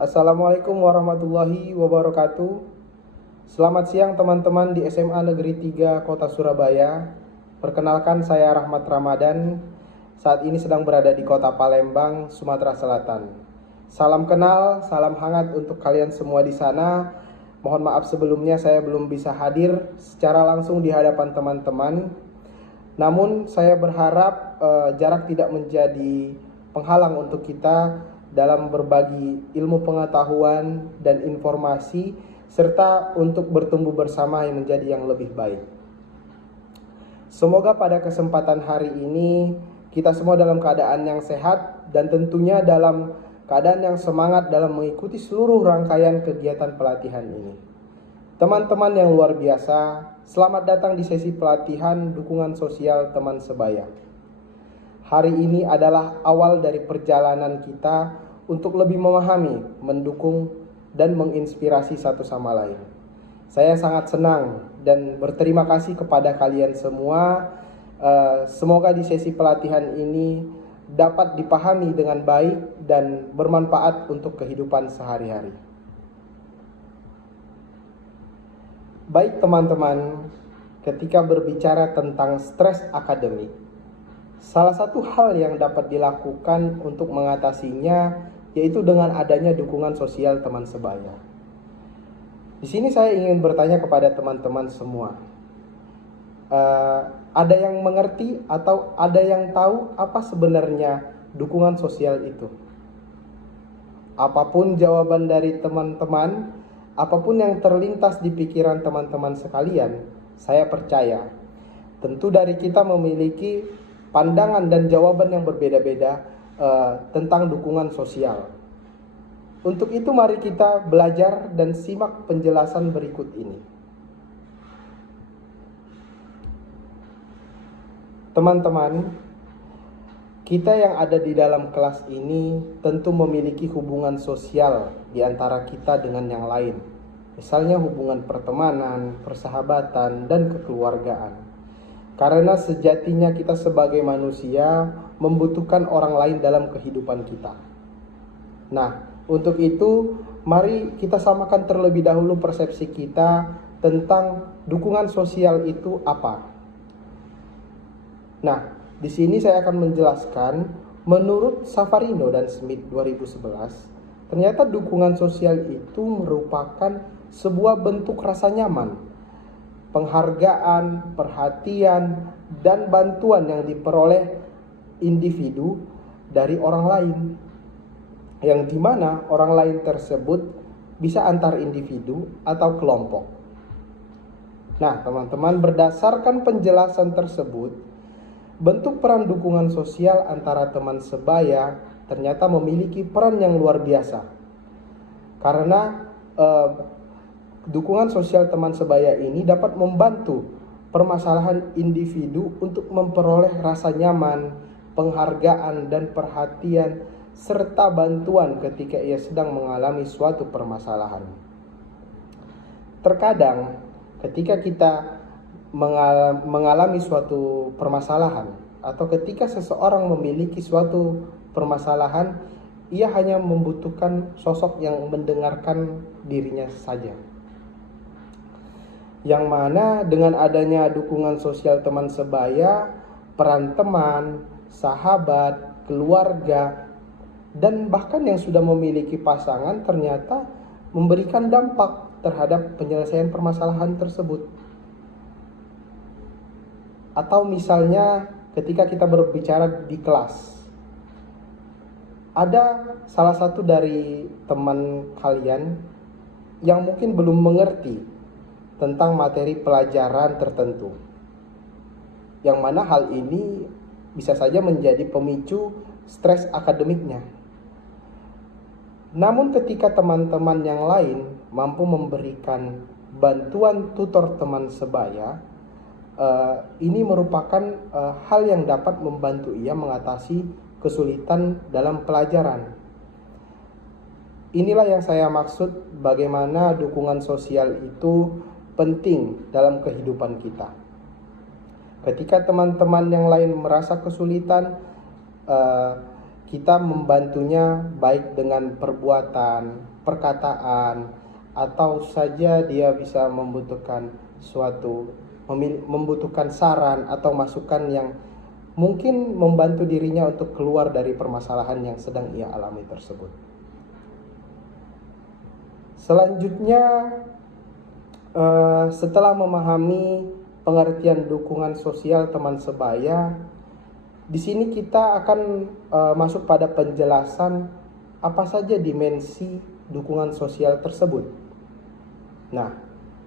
Assalamualaikum warahmatullahi wabarakatuh. Selamat siang teman-teman di SMA Negeri 3 Kota Surabaya. Perkenalkan, saya Rahmat Ramadan. Saat ini sedang berada di Kota Palembang, Sumatera Selatan. Salam kenal, salam hangat untuk kalian semua di sana. Mohon maaf sebelumnya saya belum bisa hadir secara langsung di hadapan teman-teman. Namun saya berharap jarak tidak menjadi penghalang untuk kita dalam berbagi ilmu pengetahuan dan informasi, serta untuk bertumbuh bersama yang menjadi yang lebih baik. Semoga pada kesempatan hari ini kita semua dalam keadaan yang sehat dan tentunya dalam keadaan yang semangat dalam mengikuti seluruh rangkaian kegiatan pelatihan ini. Teman-teman yang luar biasa, selamat datang di sesi pelatihan dukungan sosial teman sebaya. Hari ini adalah awal dari perjalanan kita untuk lebih memahami, mendukung, dan menginspirasi satu sama lain. Saya sangat senang dan berterima kasih kepada kalian semua. Semoga di sesi pelatihan ini dapat dipahami dengan baik dan bermanfaat untuk kehidupan sehari-hari. Baik teman-teman, ketika berbicara tentang stres akademik, salah satu hal yang dapat dilakukan untuk mengatasinya yaitu dengan adanya dukungan sosial teman sebaya. Di sini saya ingin bertanya kepada teman-teman semua, ada yang mengerti atau ada yang tahu apa sebenarnya dukungan sosial itu? Apapun jawaban dari teman-teman, apapun yang terlintas di pikiran teman-teman sekalian, saya percaya tentu dari kita memiliki pandangan dan jawaban yang berbeda-beda tentang dukungan sosial. Untuk itu mari kita belajar dan simak penjelasan berikut ini. Teman-teman, kita yang ada di dalam kelas ini tentu memiliki hubungan sosial di antara kita dengan yang lain. Misalnya hubungan pertemanan, persahabatan, dan kekeluargaan. Karena sejatinya kita sebagai manusia membutuhkan orang lain dalam kehidupan kita. Nah, untuk itu mari kita samakan terlebih dahulu persepsi kita tentang dukungan sosial itu apa. Nah, di sini saya akan menjelaskan menurut Savarino dan Smith 2011, ternyata dukungan sosial itu merupakan sebuah bentuk rasa nyaman, penghargaan, perhatian, dan bantuan yang diperoleh individu dari orang lain, yang dimana orang lain tersebut bisa antar individu atau kelompok. Nah, teman-teman, berdasarkan penjelasan tersebut, bentuk peran dukungan sosial antara teman sebaya ternyata memiliki peran yang luar biasa. Karena dukungan sosial teman sebaya ini dapat membantu permasalahan individu untuk memperoleh rasa nyaman, penghargaan, dan perhatian, serta bantuan ketika ia sedang mengalami suatu permasalahan. Terkadang ketika kita mengalami suatu permasalahan atau ketika seseorang memiliki suatu permasalahan, ia hanya membutuhkan sosok yang mendengarkan dirinya saja. Yang mana dengan adanya dukungan sosial teman sebaya, peran teman, sahabat, keluarga, dan bahkan yang sudah memiliki pasangan ternyata memberikan dampak terhadap penyelesaian permasalahan tersebut. Atau misalnya ketika kita berbicara di kelas, ada salah satu dari teman kalian yang mungkin belum mengerti tentang materi pelajaran tertentu, yang mana hal ini bisa saja menjadi pemicu stres akademiknya. Namun ketika teman-teman yang lain mampu memberikan bantuan tutor teman sebaya, ini merupakan hal yang dapat membantu ia mengatasi kesulitan dalam pelajaran. Inilah yang saya maksud bagaimana dukungan sosial itu penting dalam kehidupan kita. Ketika teman-teman yang lain merasa kesulitan, kita membantunya baik dengan perbuatan, perkataan, atau saja dia bisa membutuhkan saran atau masukan yang mungkin membantu dirinya untuk keluar dari permasalahan yang sedang ia alami tersebut. Selanjutnya, setelah memahami pengertian dukungan sosial teman sebaya, di sini kita akan masuk pada penjelasan apa saja dimensi dukungan sosial tersebut. Nah,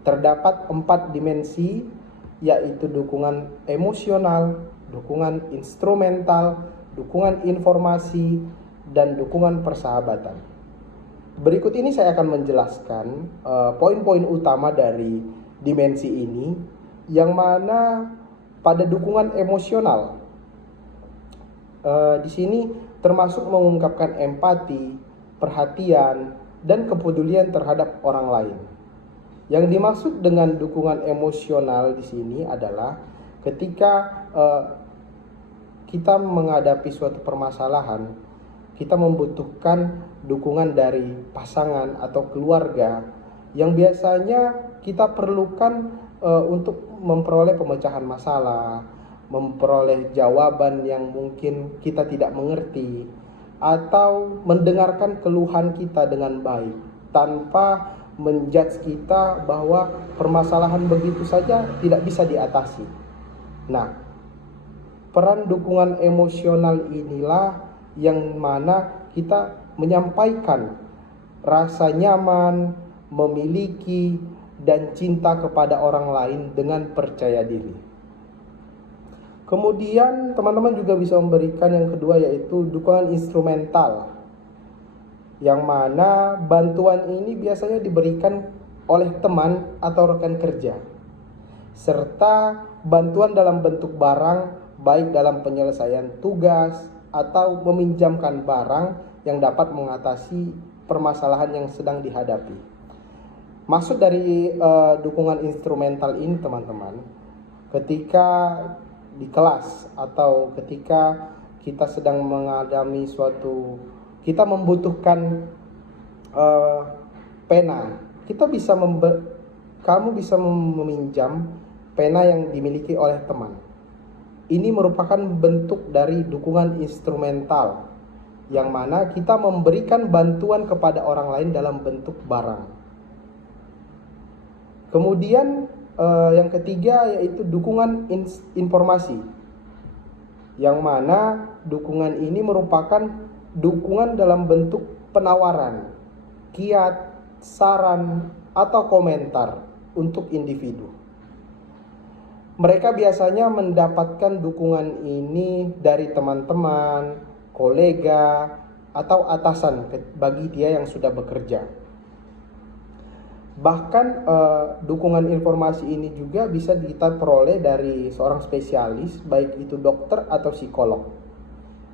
terdapat 4 dimensi, yaitu dukungan emosional, dukungan instrumental, dukungan informasi, dan dukungan persahabatan. Berikut ini saya akan menjelaskan poin-poin utama dari dimensi ini, yang mana pada dukungan emosional di sini termasuk mengungkapkan empati, perhatian, dan kepedulian terhadap orang lain. Yang dimaksud dengan dukungan emosional di sini adalah ketika kita menghadapi suatu permasalahan, kita membutuhkan dukungan dari pasangan atau keluarga yang biasanya kita perlukan untuk memperoleh pemecahan masalah, memperoleh jawaban yang mungkin kita tidak mengerti, atau mendengarkan keluhan kita dengan baik tanpa menjudge kita bahwa permasalahan begitu saja tidak bisa diatasi. Nah, peran dukungan emosional inilah yang mana kita menyampaikan rasa nyaman, memiliki, dan cinta kepada orang lain dengan percaya diri. Kemudian teman-teman juga bisa memberikan yang kedua, yaitu dukungan instrumental, yang mana bantuan ini biasanya diberikan oleh teman atau rekan kerja, serta bantuan dalam bentuk barang, baik dalam penyelesaian tugas atau meminjamkan barang yang dapat mengatasi permasalahan yang sedang dihadapi. Maksud dari dukungan instrumental ini, teman-teman, ketika di kelas atau ketika kita sedang mengalami kita membutuhkan pena, kamu bisa meminjam pena yang dimiliki oleh teman. Ini merupakan bentuk dari dukungan instrumental, yang mana kita memberikan bantuan kepada orang lain dalam bentuk barang. Kemudian yang ketiga yaitu dukungan informasi, yang mana dukungan ini merupakan dukungan dalam bentuk penawaran, kiat, saran, atau komentar untuk individu. Mereka biasanya mendapatkan dukungan ini dari teman-teman, kolega, atau atasan bagi dia yang sudah bekerja. Bahkan dukungan informasi ini juga bisa kita peroleh dari seorang spesialis, baik itu dokter atau psikolog,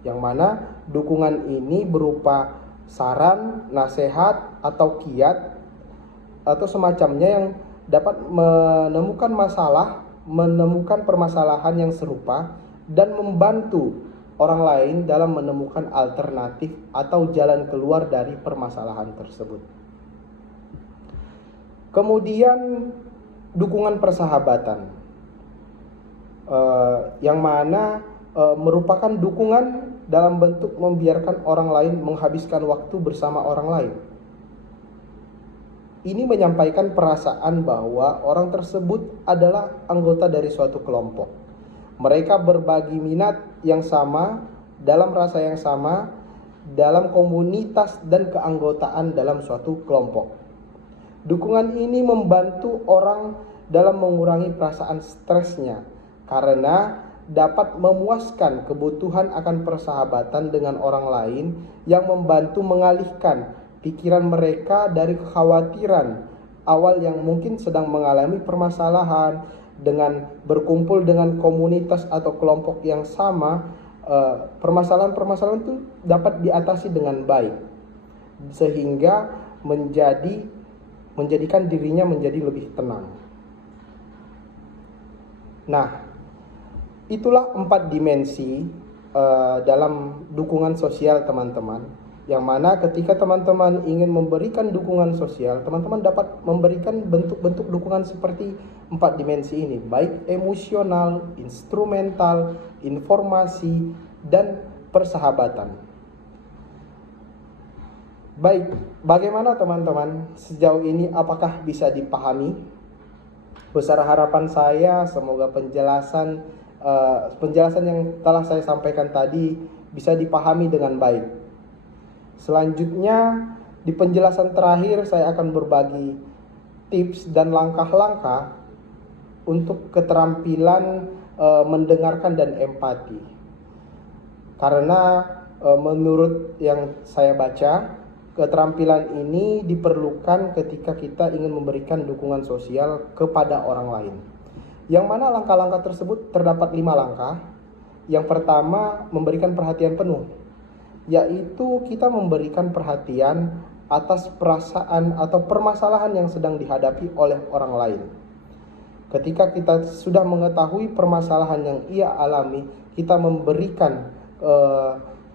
yang mana dukungan ini berupa saran, nasihat, atau kiat atau semacamnya yang dapat menemukan permasalahan yang serupa dan membantu orang lain dalam menemukan alternatif atau jalan keluar dari permasalahan tersebut. Kemudian dukungan persahabatan, yang mana merupakan dukungan dalam bentuk membiarkan orang lain menghabiskan waktu bersama orang lain. Ini menyampaikan perasaan bahwa orang tersebut adalah anggota dari suatu kelompok. Mereka berbagi minat yang sama, dalam rasa yang sama, dalam komunitas dan keanggotaan dalam suatu kelompok. Dukungan ini membantu orang dalam mengurangi perasaan stresnya, karena dapat memuaskan kebutuhan akan persahabatan dengan orang lain yang membantu mengalihkan pikiran mereka dari kekhawatiran awal yang mungkin sedang mengalami permasalahan. Dengan berkumpul dengan komunitas atau kelompok yang sama, permasalahan-permasalahan itu dapat diatasi dengan baik, sehingga menjadikan dirinya menjadi lebih tenang. Nah, itulah 4 dimensi dalam dukungan sosial teman-teman, yang mana ketika teman-teman ingin memberikan dukungan sosial, teman-teman dapat memberikan bentuk-bentuk dukungan seperti 4 dimensi ini, baik emosional, instrumental, informasi, dan persahabatan. Baik, bagaimana teman-teman sejauh ini, apakah bisa dipahami? Besar harapan saya semoga penjelasan yang telah saya sampaikan tadi bisa dipahami dengan baik. Selanjutnya, di penjelasan terakhir saya akan berbagi tips dan langkah-langkah untuk keterampilan mendengarkan dan empati. Karena menurut yang saya baca, keterampilan ini diperlukan ketika kita ingin memberikan dukungan sosial kepada orang lain. Yang mana langkah-langkah tersebut terdapat 5 langkah. Yang pertama, memberikan perhatian penuh, yaitu kita memberikan perhatian atas perasaan atau permasalahan yang sedang dihadapi oleh orang lain. Ketika kita sudah mengetahui permasalahan yang ia alami, kita memberikan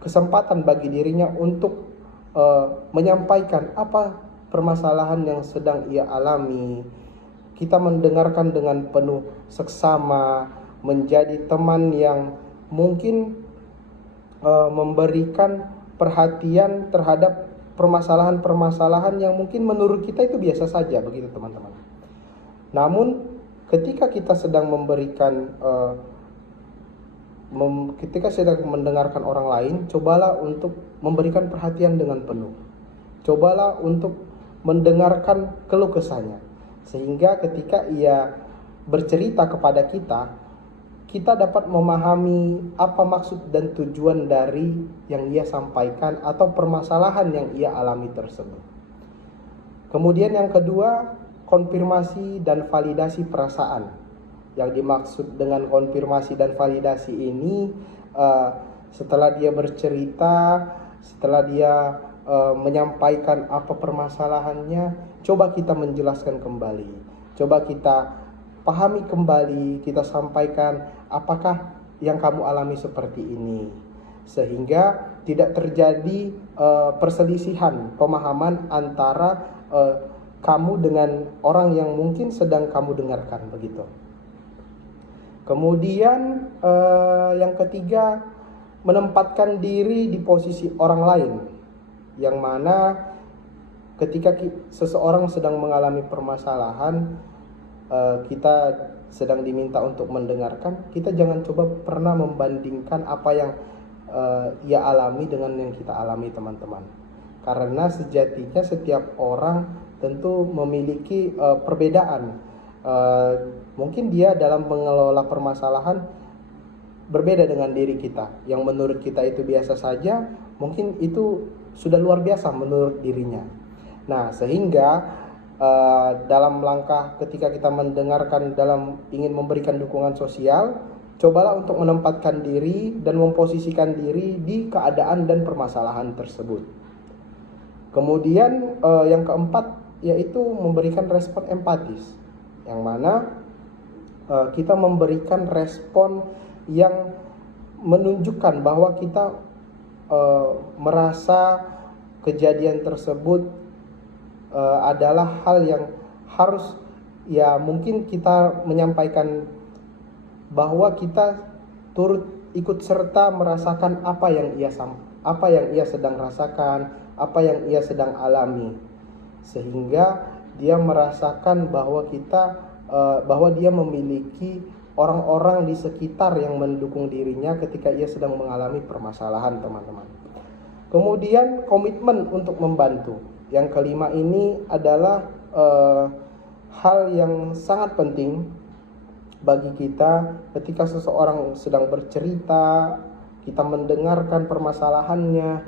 kesempatan bagi dirinya untuk menyampaikan apa permasalahan yang sedang ia alami. Kita mendengarkan dengan penuh seksama, menjadi teman yang mungkin memberikan perhatian terhadap permasalahan-permasalahan yang mungkin menurut kita itu biasa saja, begitu teman-teman. Namun ketika kita sedang ketika sedang mendengarkan orang lain, cobalah untuk memberikan perhatian dengan penuh. Cobalah untuk mendengarkan keluh kesahnya, sehingga ketika ia bercerita kepada kita, kita dapat memahami apa maksud dan tujuan dari yang ia sampaikan atau permasalahan yang ia alami tersebut. Kemudian yang kedua, konfirmasi dan validasi perasaan. Yang dimaksud dengan konfirmasi dan validasi ini, setelah dia bercerita, setelah dia menyampaikan apa permasalahannya, coba kita menjelaskan kembali, coba kita pahami kembali, kita sampaikan apakah yang kamu alami seperti ini, sehingga tidak terjadi perselisihan pemahaman antara kamu dengan orang yang mungkin sedang kamu dengarkan, begitu. Kemudian yang ketiga, menempatkan diri di posisi orang lain, yang mana ketika seseorang sedang mengalami permasalahan, kita sedang diminta untuk mendengarkan, kita jangan coba pernah membandingkan apa yang ia alami dengan yang kita alami, teman-teman. Karena sejatinya setiap orang tentu memiliki perbedaan. Mungkin dia dalam mengelola permasalahan berbeda dengan diri kita. Yang menurut kita itu biasa saja, mungkin itu sudah luar biasa menurut dirinya. Nah, sehingga dalam langkah ketika kita mendengarkan dalam ingin memberikan dukungan sosial, cobalah untuk menempatkan diri dan memposisikan diri di keadaan dan permasalahan tersebut. Kemudian yang keempat, yaitu memberikan respon empatis, yang mana kita memberikan respon yang menunjukkan bahwa kita merasa kejadian tersebut adalah hal yang harus, ya mungkin kita menyampaikan bahwa kita turut ikut serta merasakan apa yang ia sedang rasakan, apa yang ia sedang alami, sehingga dia merasakan bahwa bahwa dia memiliki orang-orang di sekitar yang mendukung dirinya ketika ia sedang mengalami permasalahan, teman-teman. Kemudian komitmen untuk membantu. Yang kelima ini adalah hal yang sangat penting bagi kita ketika seseorang sedang bercerita, kita mendengarkan permasalahannya,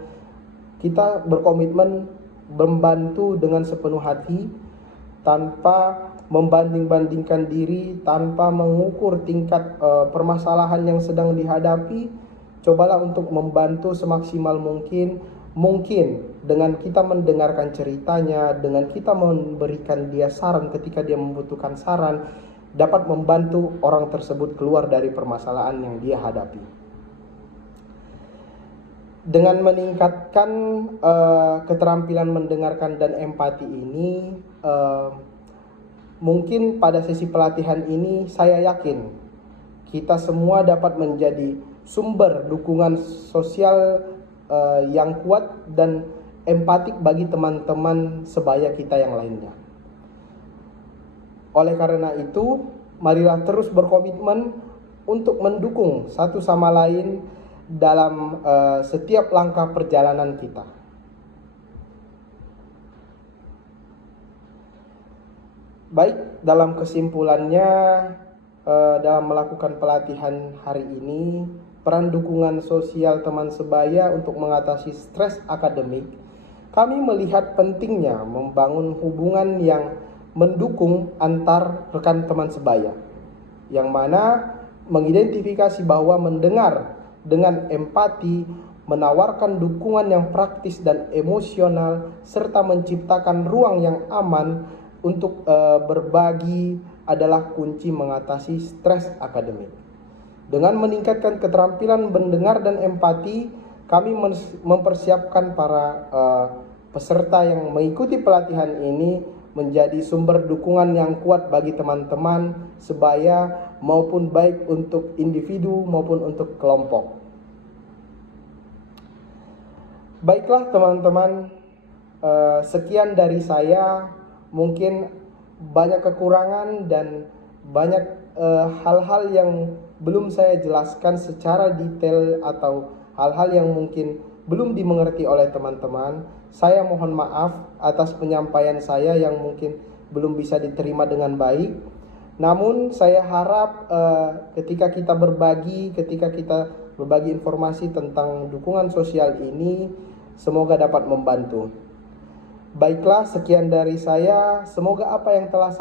kita berkomitmen membantu dengan sepenuh hati, tanpa membanding-bandingkan diri, tanpa mengukur tingkat permasalahan yang sedang dihadapi. Cobalah untuk membantu semaksimal mungkin. Mungkin dengan kita mendengarkan ceritanya, dengan kita memberikan dia saran ketika dia membutuhkan saran, dapat membantu orang tersebut keluar dari permasalahan yang dia hadapi. Dengan meningkatkan keterampilan mendengarkan dan empati ini, mungkin pada sesi pelatihan ini saya yakin kita semua dapat menjadi sumber dukungan sosial yang kuat dan empatik bagi teman-teman sebaya kita yang lainnya. Oleh karena itu, marilah terus berkomitmen untuk mendukung satu sama lain dalam setiap langkah perjalanan kita. Baik, dalam kesimpulannya, dalam melakukan pelatihan hari ini, peran dukungan sosial teman sebaya untuk mengatasi stres akademik, kami melihat pentingnya membangun hubungan yang mendukung antar rekan teman sebaya, yang mana mengidentifikasi bahwa mendengar dengan empati, menawarkan dukungan yang praktis dan emosional, serta menciptakan ruang yang aman untuk berbagi adalah kunci mengatasi stres akademik. Dengan meningkatkan keterampilan mendengar dan empati, kami mempersiapkan para peserta yang mengikuti pelatihan ini menjadi sumber dukungan yang kuat bagi teman-teman sebaya maupun baik untuk individu maupun untuk kelompok. Baiklah teman-teman, sekian dari saya. Mungkin banyak kekurangan dan banyak hal-hal yang belum saya jelaskan secara detail atau hal-hal yang mungkin belum dimengerti oleh teman-teman. Saya mohon maaf atas penyampaian saya yang mungkin belum bisa diterima dengan baik. Namun saya harap ketika kita berbagi informasi tentang dukungan sosial ini, semoga dapat membantu. Baiklah, sekian dari saya. Semoga apa yang telah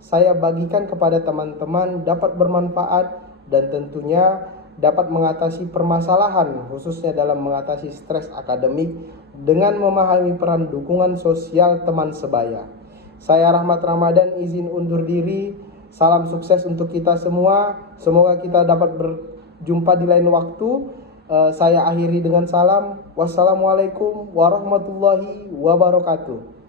saya bagikan kepada teman-teman dapat bermanfaat dan tentunya dapat mengatasi permasalahan khususnya dalam mengatasi stres akademik dengan memahami peran dukungan sosial teman sebaya. Saya Rahmat Ramadan izin undur diri. Salam sukses untuk kita semua. Semoga kita dapat berjumpa di lain waktu. Saya akhiri dengan salam. Wassalamualaikum warahmatullahi wabarakatuh.